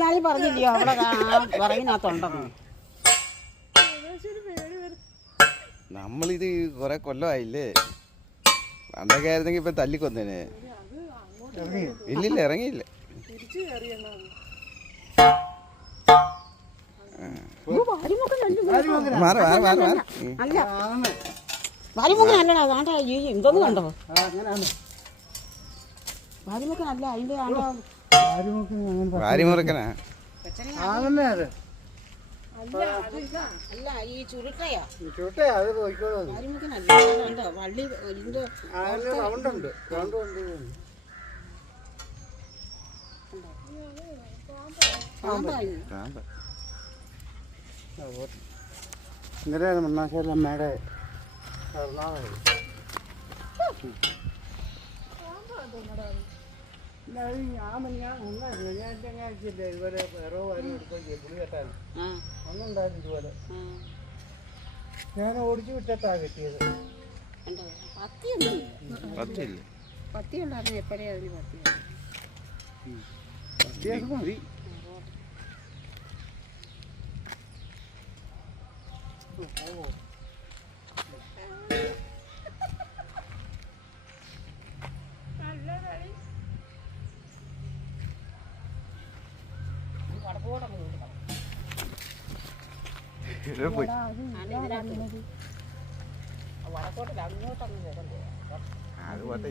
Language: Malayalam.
ഞാൻ പറഞ്ഞില്ലയോ അവിടെ പറയിനകത്തുണ്ടെന്ന്. നമ്മളിത് കൊറേ കൊല്ലമായില്ലേ. പണ്ടൊക്കെ ആയിരുന്നെങ്കിൽ ഇപ്പൊ തല്ലിക്കൊന്നേനെ. ഇല്ലില്ല, ഇറങ്ങിയില്ല. അല്ല വാരിമുഖനല്ലടാ. താണ്ടാ എന്തോന്ന് കണ്ടോ? വാരിമുഖനല്ല, അതിന്റെ വാരിമുറുക്കനാ. അല്ല, ഈ ചുരുട്ടയാ. അത് പോയിക്കോളൂ. വാരിമുഖനല്ല, കണ്ടോ വള്ളി ഇതിന്റെ റൗണ്ടുണ്ട്. ഇന്നലെ മണ്ണാശ്ശേരിയമ്മയുടെ എറണാകുളം ഞാൻ ഒന്നായിരുന്നു. ഞാൻ ചങ്ങാഴ്ചയില്ലേ ഇതുപോലെ വേറെ വരും എടുക്കുകയും പുളി കെട്ടാനും ഒന്നുണ്ടായിരുന്നു ഇതുപോലെ. ഞാൻ ഓടിച്ചു വിട്ടിട്ടാ കിട്ടിയത്. പത്തി ഉണ്ടായിരുന്നു. എപ്പോഴേ അതിന് പത്തി മതി. വടക്കോട്ടില്ല, അങ്ങോട്ടങ്ങ് പോകണ്ടേ. അത് പോട്ടെ.